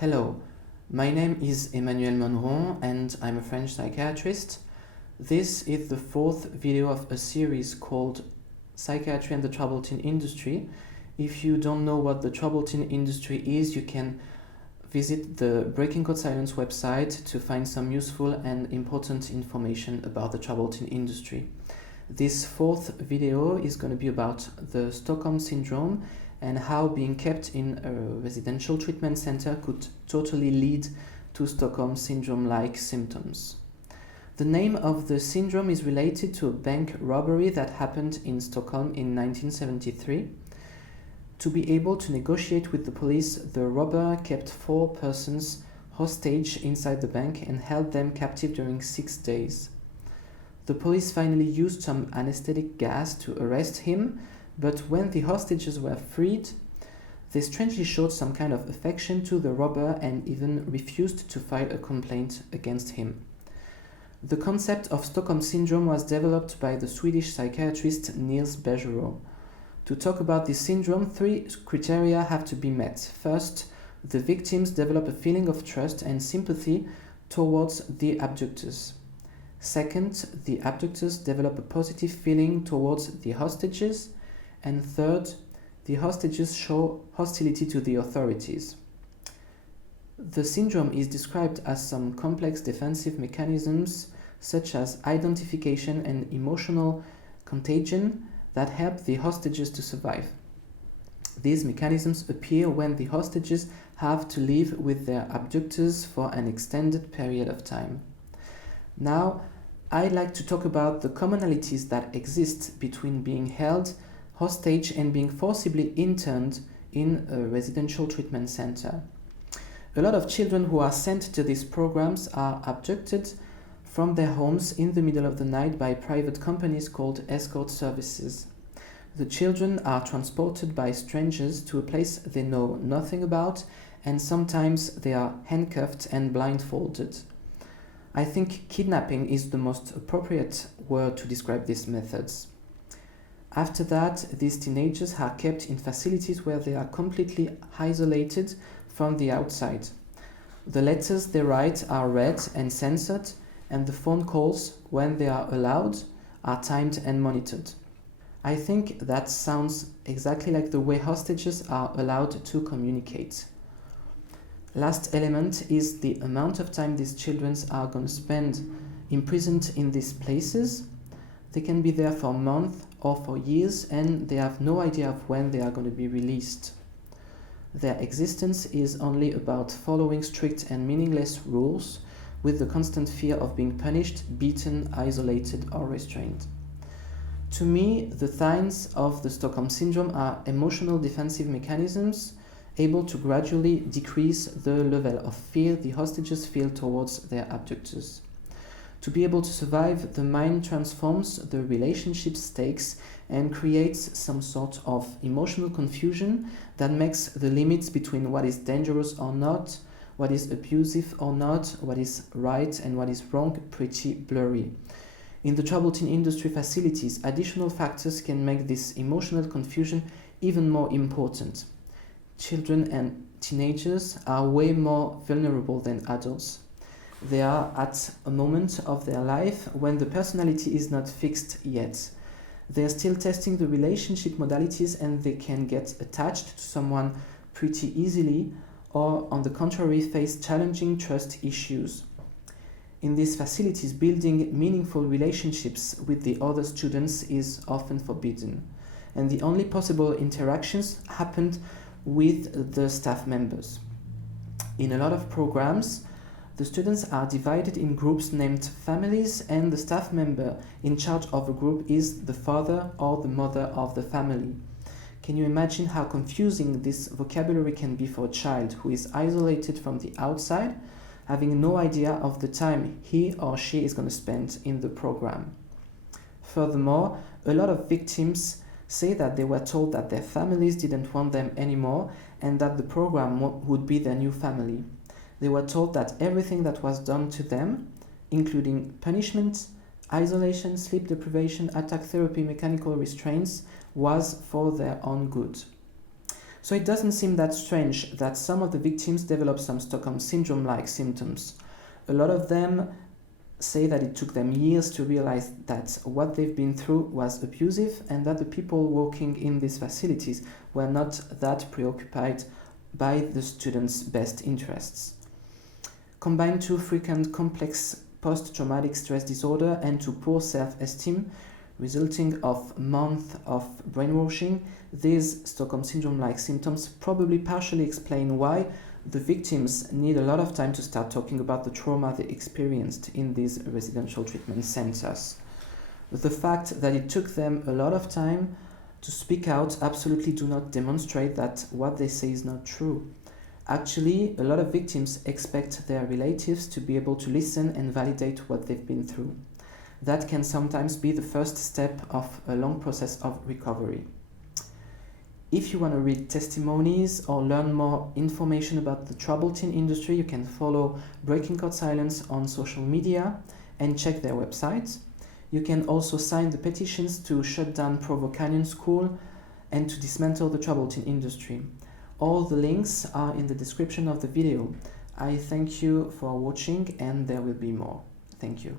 Hello, my name is Emmanuel Monron and I'm a French psychiatrist. This is the fourth video of a series called Psychiatry and the Troubled Teen Industry. If you don't know what the troubled teen industry is, you can visit the Breaking Code Silence website to find some useful and important information about the troubled teen industry. This fourth video is going to be about the Stockholm Syndrome and how being kept in a residential treatment center could totally lead to Stockholm Syndrome-like symptoms. The name of the syndrome is related to a bank robbery that happened in Stockholm in 1973. To be able to negotiate with the police, the robber kept 4 persons hostage inside the bank and held them captive during 6 days. The police finally used some anesthetic gas to arrest him, but when the hostages were freed, they strangely showed some kind of affection to the robber and even refused to file a complaint against him. The concept of Stockholm Syndrome was developed by the Swedish psychiatrist Nils Bejerot. To talk about this syndrome, 3 criteria have to be met. First, the victims develop a feeling of trust and sympathy towards the abductors. Second, the abductors develop a positive feeling towards the hostages. And third, the hostages show hostility to the authorities. The syndrome is described as some complex defensive mechanisms such as identification and emotional contagion that help the hostages to survive. These mechanisms appear when the hostages have to live with their abductors for an extended period of time. Now, I'd like to talk about the commonalities that exist between being held hostage and being forcibly interned in a residential treatment center. A lot of children who are sent to these programs are abducted from their homes in the middle of the night by private companies called escort services. The children are transported by strangers to a place they know nothing about, and sometimes they are handcuffed and blindfolded. I think kidnapping is the most appropriate word to describe these methods. After that, these teenagers are kept in facilities where they are completely isolated from the outside. The letters they write are read and censored, and the phone calls, when they are allowed, are timed and monitored. I think that sounds exactly like the way hostages are allowed to communicate. Last element is the amount of time these children are going to spend imprisoned in these places. They can be there for months or for years, and they have no idea of when they are going to be released. Their existence is only about following strict and meaningless rules with the constant fear of being punished, beaten, isolated, or restrained. To me, the signs of the Stockholm Syndrome are emotional defensive mechanisms able to gradually decrease the level of fear the hostages feel towards their abductors. To be able to survive, the mind transforms the relationship stakes and creates some sort of emotional confusion that makes the limits between what is dangerous or not, what is abusive or not, what is right and what is wrong pretty blurry. In the troubled teen industry facilities, additional factors can make this emotional confusion even more important. Children and teenagers are way more vulnerable than adults. They are at a moment of their life when the personality is not fixed yet. They are still testing the relationship modalities, and they can get attached to someone pretty easily, or on the contrary face challenging trust issues. In these facilities, building meaningful relationships with the other students is often forbidden, and the only possible interactions happen with the staff members. In a lot of programs, the students are divided in groups named families, and the staff member in charge of a group is the father or the mother of the family. Can you imagine how confusing this vocabulary can be for a child who is isolated from the outside, having no idea of the time he or she is going to spend in the program? Furthermore, a lot of victims say that they were told that their families didn't want them anymore and that the program would be their new family. They were told that everything that was done to them, including punishment, isolation, sleep deprivation, attack therapy, mechanical restraints, was for their own good. So it doesn't seem that strange that some of the victims develop some Stockholm syndrome-like symptoms. A lot of them say that it took them years to realize that what they've been through was abusive and that the people working in these facilities were not that preoccupied by the students' best interests. Combined to frequent complex post-traumatic stress disorder and to poor self-esteem, resulting of months of brainwashing, these Stockholm Syndrome-like symptoms probably partially explain why the victims need a lot of time to start talking about the trauma they experienced in these residential treatment centers. The fact that it took them a lot of time to speak out absolutely do not demonstrate that what they say is not true. Actually, a lot of victims expect their relatives to be able to listen and validate what they've been through. That can sometimes be the first step of a long process of recovery. If you want to read testimonies or learn more information about the troubled teen industry, you can follow Breaking Court Silence on social media and check their website. You can also sign the petitions to shut down Provo Canyon School and to dismantle the troubled teen industry. All the links are in the description of the video. I thank you for watching and there will be more. Thank you.